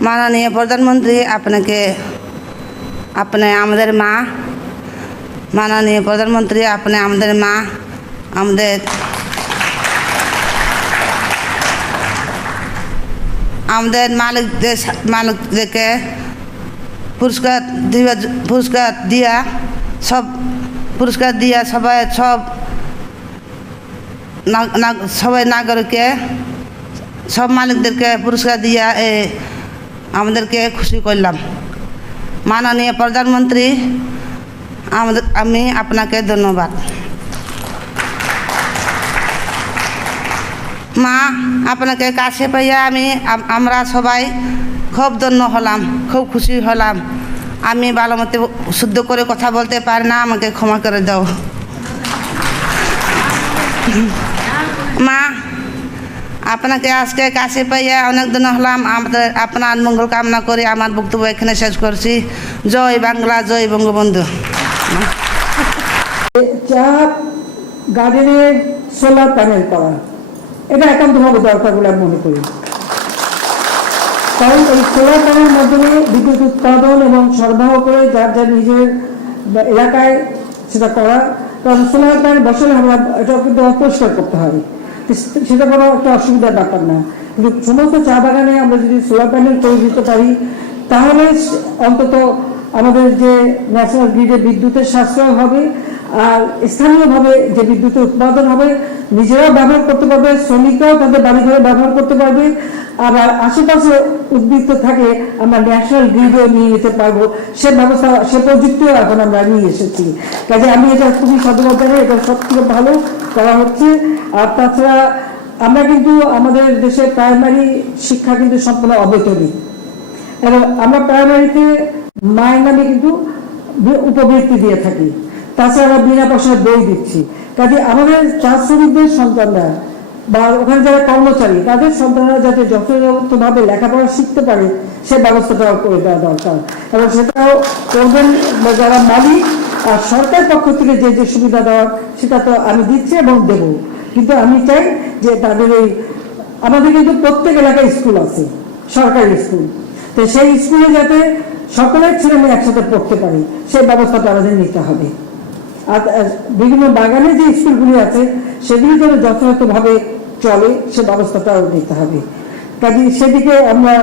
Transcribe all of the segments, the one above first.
মাননীয় প্রধানমন্ত্রী আপনাকে আপনি আমাদের মা মাননীয় প্রধানমন্ত্রী আপনি আমাদের মা আমাদের আমাদের মালিকদের মালিকদেরকে পুরস্কার দিবা পুরস্কার দিয়া সব পুরস্কার দিয়া সবাই সব না- না- সবাই নাগরিককে সব মালিকদেরকে পুরস্কার দিয়া এ আমাদেরকে খুশি করলাম। মাননীয় প্রধানমন্ত্রী, আমাদের, আমি আপনাকে ধন্যবাদ। মা, আপনাকে কাছে পাইয়া আমি আমরা সবাই খুব ধন্য হলাম, খুব খুশি হলাম। আমি ভালো মতো শুদ্ধ করে কথা বলতে পারি না, আমাকে ক্ষমা করে দাও। আপনাকে আজকে কাছে পাইয়া অনেক দিন হলাম, আমাদের আপনার মঙ্গল কামনা করে আমার বক্তব্য এখানে শেষ করছি। জয় বাংলা, জয় বঙ্গবন্ধু। চা গার্ডেনে সোলার প্যানেল করা এটা একান্তভাবে দরকার বলে আমি মনে করি। কারণ এই সোলার প্যানেলের মাধ্যমে বিদ্যুৎ উৎপাদন এবং সরবরাহ করে যার যার নিজের এলাকায় সেটা করা। কারণ সোলার প্যানেল বসালে আমরা এটা কিন্তু অপরিষ্কার করতে হয় সেটা কোনো একটা অসুবিধার ব্যাপার না। কিন্তু সমস্ত চা বাগানে আমরা যদি সোলার প্যানেল করে দিতে পারি, তাহলে অন্তত আমাদের যে ন্যাশনাল গ্রিডে বিদ্যুতের সাশ্রয় হবে আর স্থানীয়ভাবে যে বিদ্যুতের উৎপাদন হবে, নিজেরাও ব্যবহার করতে পারবে, শ্রমিকরাও তাদের বাড়ি ঘরে ব্যবহার করতে পারবে। আবার আশেপাশে উদ্বৃত্ত থাকে, আমরা ন্যাশনাল গ্রিডও নিয়ে নিতে পারব। সে ব্যবস্থা, সে প্রযুক্তিও এখন আমরা নিয়ে এসেছি। কাজে আমি এটা খুবই সদবাদ এটা সব থেকে ভালো। করা হচ্ছে। আর তাছাড়া আমরা কিন্তু আমাদের দেশে প্রাইমারি শিক্ষা কিন্তু সম্পূর্ণ অবেতনী এবং আমরা প্রাইমারিতে মায়ের নামে কিন্তু উপবৃত্তি দিয়ে থাকি। তাছাড়া বিনা পয়সায় বই দিচ্ছি। কাজে আমাদের চা শ্রমিকদের সন্তানরা বা ওখানে যারা কর্মচারী, তাদের সন্তানরা যাতে যথাযথভাবে লেখাপড়া শিখতে পারে, সে ব্যবস্থাটাও করে দেওয়া দরকার। এবং সেটাও করবেন যারা মালিক আর সরকার পক্ষ থেকে যে যে সুবিধা দেওয়ার সেটা তো আমি দিচ্ছি এবং দেব। কিন্তু আমি চাই যে তাদের এই, আমাদের কিন্তু প্রত্যেক এলাকায় স্কুল আছে, সরকারি স্কুল। তো সেই স্কুলে যাতে সকলের ছেলে মেয়ে একসাথে পড়তে পারে, সেই ব্যবস্থাটা আমাদের নিতে হবে। আর বিভিন্ন বাগানে যে স্কুলগুলি আছে, সেগুলি যেন যথাযথভাবে চলে, সে ব্যবস্থাটাও নিতে হবে। কাজে সেদিকে আমরা,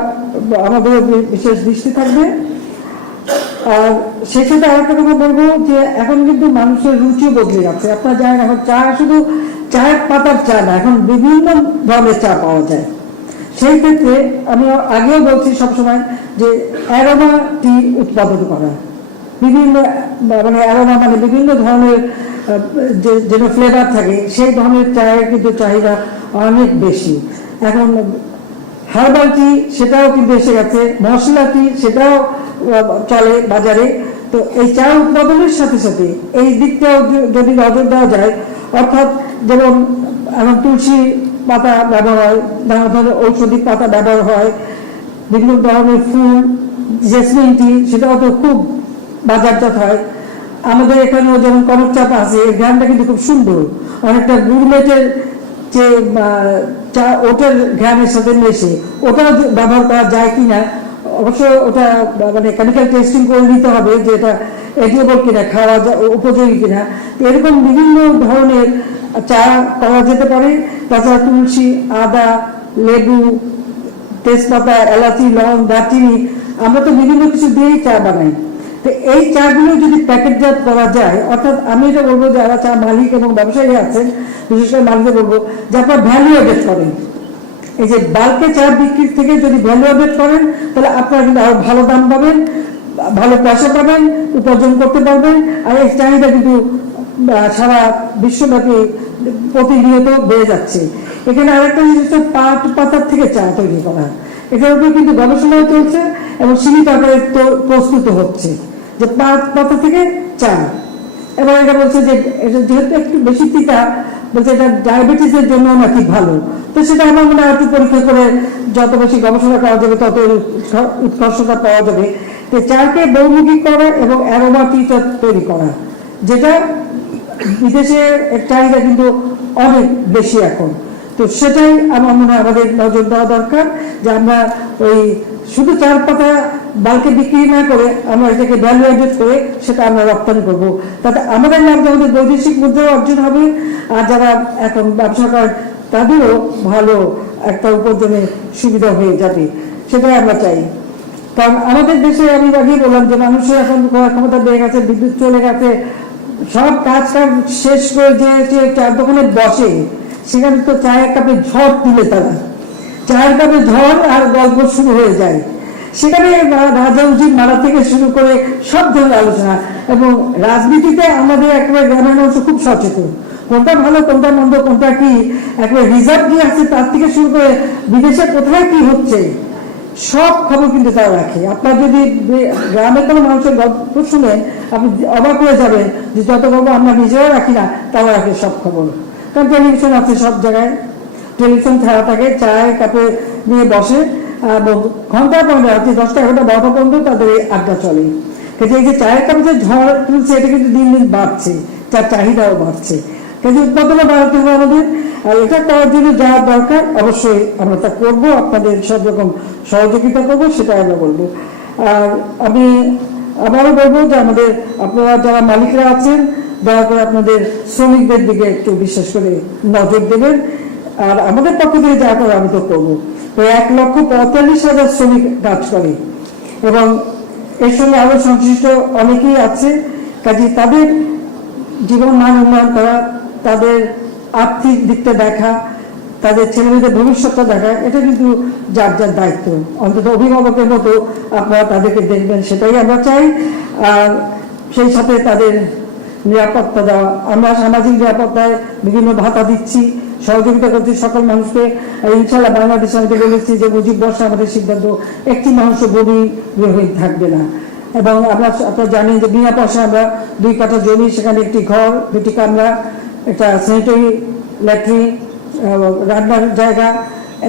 আমাদের বিশেষ দৃষ্টি থাকবে। আর সাথে আরেকটা কথা বলব যে এখন কিন্তু মানুষের রুচি বদলে যাচ্ছে। আপনারা জানেন এখন চা শুধু চায়ের পাতার চা না, এখন বিভিন্ন ধরনের চা পাওয়া যায়। সেই ক্ষেত্রে আমি আগেও বলছি সবসময় যে অ্যারোমা টি উৎপাদন করা। বিভিন্ন মানে অ্যারোমা মানে বিভিন্ন ধরনের যে, যেন ফ্লেভার থাকে, সেই ধরনের চায়ের কিন্তু চাহিদা অনেক বেশি। এখন হার্বাল টি সেটাও কিন্তু এসে গেছে মশলা টি সেটাও চলে বাজারে। তো এই চা উৎপাদনের সাথে সাথে এই দিকটাও যদি নজর দেওয়া যায়, অর্থাৎ যেমন এখন তুলসী পাতা ব্যবহার হয়, নানা ধরনের ঔষধি পাতা ব্যবহার হয়, বিভিন্ন ধরনের ফুল জেসমিন টি সেটাও তো খুব বাজারজাত হয়। আমাদের এখানেও যেমন কনক চাপা আছে, এই গ্রামটা কিন্তু খুব সুন্দর। অনেকটা গুড়মেটের যে চা ওটার ঘ্রাণের সাথে মেশে ওটাও যে ব্যবহার করা যায় কিনা, অবশ্য ওটা মানে কেমিক্যাল টেস্টিং করে নিতে হবে যে এটা এডিয়েবল কিনা, খাওয়া উপযোগী কিনা। এরকম বিভিন্ন ধরনের চা পাওয়া যেতে পারে। তাছাড়া তুলসী, আদা, লেবু, তেজপাতা, এলাচি লং দারচিনি, আমরা তো বিভিন্ন কিছু দিয়েই চা বানাই। তো এই চাগুলো যদি প্যাকেটজাত করা যায়, অর্থাৎ আমি এটা বলব যারা চা মালিক এবং ব্যবসায়ী আছেন, বিশেষ করে মালিকদের বলব, যে আপনার ভ্যালু এডেড করেন। এই যে বাল্কে চা বিক্রির থেকে যদি ভ্যালু এডেড করেন, তাহলে আপনারা কিন্তু আরও ভালো দাম পাবেন, ভালো পয়সা পাবেন, উপার্জন করতে পারবেন, আর এই চাহিদা কিন্তু সারা বিশ্বব্যাপী প্রতিনিয়ত বেড়ে যাচ্ছে। এখানে আরেকটা জিনিস হচ্ছে পাট পাতার থেকে চা তৈরি করা। এটার উপরে কিন্তু গবেষণাও চলছে এবং সীমিত আকারে প্রস্তুত হচ্ছে। যে পাট পাতা থেকে চা এবার এটা বলছে যে, এটা যেহেতু একটু বেশি তিতা বলছে এটা ডায়াবেটিসের জন্য নাকি ভালো। তো সেটা আমার মনে হয় পরীক্ষা করে যত বেশি গবেষণা করা যাবে, তত উৎকর্ষতা পাওয়া যাবে। তো চাকে বহুমুখী করা এবং অ্যারোমা টিটা তৈরি করা, যেটা বিদেশে চাহিদা কিন্তু অনেক বেশি এখন। তো সেটাই আমার মনে হয় আমাদের নজর দেওয়া দরকার, যে আমরা ওই শুধু চার পাতা বালকে বিক্রি না করে আমরা এটাকে ভ্যালু অ্যাডেড করে সেটা আমরা রপ্তানি করব। তাতে আমাদের লাভে আমাদের বৈদেশিক মুদ্রা অর্জন হবে। আর যারা এখন ব্যবসা করে তাদেরও ভালো একটা উপার্জনে সুবিধা হয়ে যাবে। সেটাই আমরা চাই। কারণ আমাদের দেশে আমি আগেই বললাম যে মানুষের এখন ক্ষমতা বেড়ে গেছে, বিদ্যুৎ চলে গেছে। সব কাজ কাজ শেষ করে যে চার দোকানে বসে, সেখানে তো চায়ের কাপে ঝড় তুলে তারা। চায়ের কাপে ঝড় আর গল্প শুরু হয়ে যায়। সেখানে রা- রাজা উচিত মারা থেকে শুরু করে সব ধরনের আলোচনা। এবং রাজনীতিতে আমাদের একেবারে গ্রামের মানুষ খুব সচেতন। কোনটা ভালো, কোনটা মন্দ, কোনটা কি? একেবারে রিজার্ভ কি আছে তার থেকে শুরু করে বিদেশে কোথায় কি হচ্ছে, সব খবর কিন্তু তারা রাখে। আপনার যদি গ্রামের কোনো মানুষের গল্প শুনেন আপনি অবাক হয়ে যাবেন যে যত খবর আমরা নিজেরাও রাখি না তাও রাখে সব খবর। কারণ টেলিভিশন আছে সব জায়গায়। টেলিভিশন ছাড়া থাকে চায় কাপে নিয়ে বসে। ঘণ্টা পর্যন্ত রাত্রি দশটা এগারোটা, বারোটা পর্যন্ত তাদের এই আড্ডা চলে। কিন্তু এই যে চায়ের কাপে যে ঝড় তুলছে, এটা কিন্তু দিন দিন বাড়ছে, তার চাহিদাও বাড়ছে। কিন্তু উৎপাদনও বাড়াতে হবে আমাদের, আর এটা করার জন্য যা দরকার, অবশ্যই আমরা তা করব, আপনাদের সব রকম সহযোগিতা করব সেটা আমরা বলব। আর আমি আবারও বলব যে আমাদের, আপনারা যারা মালিকরা আছেন, দয়া করে আপনাদের শ্রমিকদের দিকে একটু বিশেষ করে নজর দেবেন। আর আমাদের পক্ষ থেকে যা করে আমি তো করব। তো এক লক্ষ পঁয়তাল্লিশ হাজার শ্রমিক কাজ করে এবং এর সঙ্গে আরও সংশ্লিষ্ট অনেকেই আছে কাজে তাদের জীবন মান উন্নয়ন করা, তাদের আর্থিক দিকটা দেখা, তাদের ছেলেমেয়েদের ভবিষ্যৎটা দেখা, এটা কিন্তু যার যার দায়িত্ব। অন্তত অভিভাবকের মতো আপনারা তাদেরকে দেখবেন, সেটাই আমরা চাই। আর সেই সাথে তাদের নিরাপত্তা দেওয়া, আমরা সামাজিক নিরাপত্তায় বিভিন্ন ভাতা দিচ্ছি। সহযোগিতা করছি সকল মানুষকে। ইনশাল্লাহ বাংলাদেশে আমাদের বলেছি যে মুজিব বর্ষা আমাদের সিদ্ধান্ত, একটি মানুষও বমি হয়ে থাকবে না। এবং আমরা আপনারা জানেন যে বিনা পয়সা আমরা দুই কাঠা জমি, সেখানে একটি ঘর, দুটি কামরা, একটা স্যানিটারি ল্যাট্রিন রান্নার জায়গা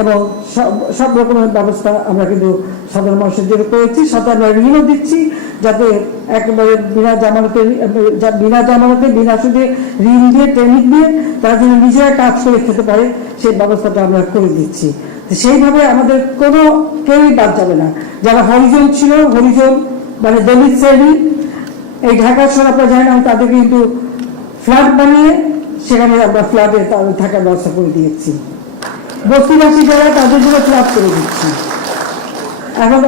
এবং সব সব রকমের ব্যবস্থা আমরা কিন্তু সাধারণ মানুষের জন্য করেছি। সাথে আমরা ঋণও দিচ্ছি। যাতে একেবারে বিনা জামানতে বিনা জামানতে, বিনা সুদে ঋণ দিয়ে ট্রেনিং দিয়ে তারা যেন নিজেরা কাজ করে খেতে পারে, সেই ব্যবস্থাটা আমরা করে দিচ্ছি। সেইভাবে আমাদের কোনো কেউই বাদ যাবে না। যারা হরিজন ছিল, হরিজন মানে দলিত শ্রেণি, এই ঢাকার শহর আপনারা জানেন, আমি তাদের কিন্তু ফ্ল্যাট বানিয়ে সেখানে আমরা ফ্ল্যাটে থাকার ব্যবস্থা করে দিয়েছি। বস্তিবাসী যারা, তাদের জন্য ফ্ল্যাট করে দিচ্ছি। এখন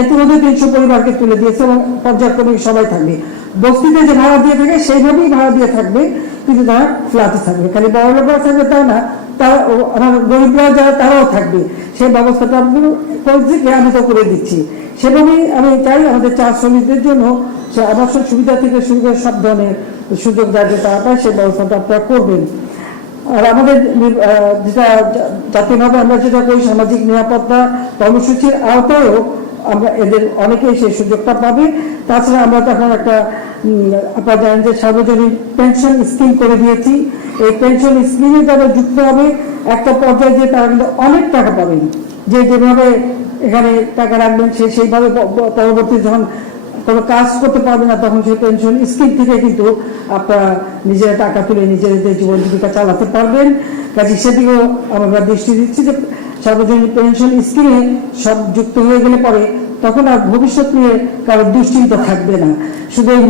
ইতিমধ্যে তিনশো পরিবারকে তুলে দিয়েছে এবং পর্যায়ক্রমিক সবাই থাকবে। বস্তিতে যে ভাড়া দিয়ে থাকে, সেইভাবেই ভাড়া দিয়ে থাকবে, কিন্তু তারা ফ্ল্যাটে থাকবে। খালি বড় লোকরা থাকবে তা না, তারা আমার গরিবরা যারা, তারাও থাকবে। সেই ব্যবস্থাটা আমি করেছি আমি তো করে দিচ্ছি। সেভাবেই আমি চাই আমাদের চা শ্রমিকদের জন্য সে আবাসন সুবিধা থেকে করে সব ধরনের সুযোগ যাতে তারা পায়, সেই ব্যবস্থাটা আপনারা করবেন। আর আমাদের যেটা জাতীয়ভাবে আমরা যেটা করি, সামাজিক নিরাপত্তা কর্মসূচির আওতায়ও আমরা এদের অনেকেই সেই সুযোগটা পাবে। তাছাড়া আমরা তখন একটা আপনারা জানেন যে সার্বজনীন পেনশন স্কিম করে দিয়েছি। এই পেনশন স্কিমে যারা যুক্ত হবে, একটা পর্যায়ে যে তারা কিন্তু অনেক টাকা পাবেন। যে যেভাবে এখানে টাকা রাখবেন, সে সেইভাবে পরবর্তী যখন কোনো কাজ করতে পারবে না, তখন সেই পেনশন স্কিম থেকে কিন্তু আপনারা নিজেরা টাকা তুলে নিজেদের জীবন জীবিকা চালাতে পারবেন। কাজে সেদিকেও আমরা দৃষ্টি দিচ্ছি যে সার্বজনীন পেনশন স্কিমে সব যুক্ত হয়ে গেলে পরে তখন আর ভবিষ্যৎ নিয়ে কারও দুশ্চিন্তা থাকবে না। শুধু এই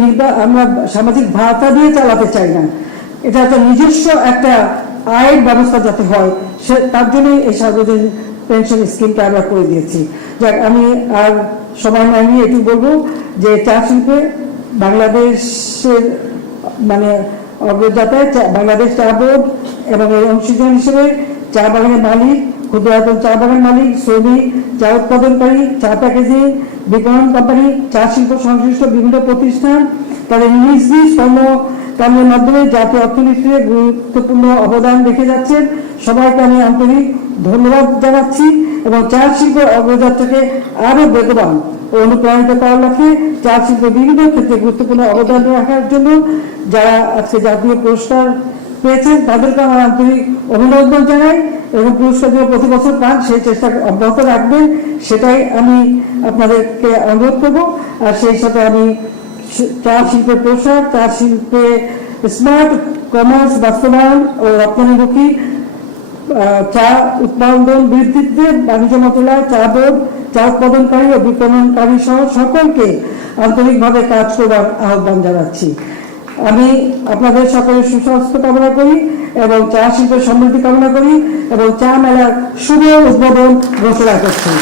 আমরা সামাজিক ভাতা দিয়ে চালাতে চাই না। এটা একটা নিজস্ব একটা আয়ের ব্যবস্থা যাতে হয়, সে তার জন্যই এই সার্বজনীন পেনশন স্কিমটা আমরা করে দিয়েছি। যাক, আমি আর সময় না নিয়ে এটু বলব যে চা শিল্পে বাংলাদেশের মানে অগ্রযাত্রায় বাংলাদেশ চা বোর্ড এবং এর অংশীদার হিসেবে চা বাগানের মালিক, ক্ষুদ্রায়তন চা বাগান মালিক শ্রমিক চা উৎপাদনকারী, চা প্যাকেজিং, বিপণন কোম্পানি, চা শিল্প সংশ্লিষ্ট বিভিন্ন প্রতিষ্ঠান, তাদের নিজ নিজ কর্মকাণ্ডের মাধ্যমে জাতীয় অর্থনীতিতে গুরুত্বপূর্ণ অবদান রেখে যাচ্ছেন। সবাইকে আমি আন্তরিক ধন্যবাদ জানাচ্ছি এবং চা শিল্প অগ্রযাত্রাকে আরও বেগবান ও অনুপ্রাণিত করার লক্ষ্যে চার শিল্প বিভিন্ন ক্ষেত্রে গুরুত্বপূর্ণ অবদান রাখার জন্য যারা আজকে জাতীয় পুরস্কার পেয়েছেন, তাদেরকে আমার আন্তরিক অভিনন্দন জানাই এবং পুরস্কার দিয়ে প্রতি বছর পান সেই চেষ্টা অব্যাহত রাখবেন, সেটাই আমি আপনাদেরকে অনুরোধ করব। আর সেই সাথে আমি চা শিল্পের প্রসার চা শিল্পে স্মার্ট কমার্স বাস্তবায়ন ও রপ্তানিমুখী চা উৎপাদন বৃদ্ধিতে বাণিজ্য মন্ত্রণালয়, চা বোর্ড, চা উৎপাদনকারী ও বিপণনকারী সহ সকলকে আন্তরিকভাবে কাজ করবার আহ্বান জানাচ্ছি। আমি আপনাদের সকলের সুস্বাস্থ্য কামনা করি এবং চা শিল্পের সমৃদ্ধি কামনা করি এবং চা মেলার শুভ উদ্বোধন ঘোষণা করছি।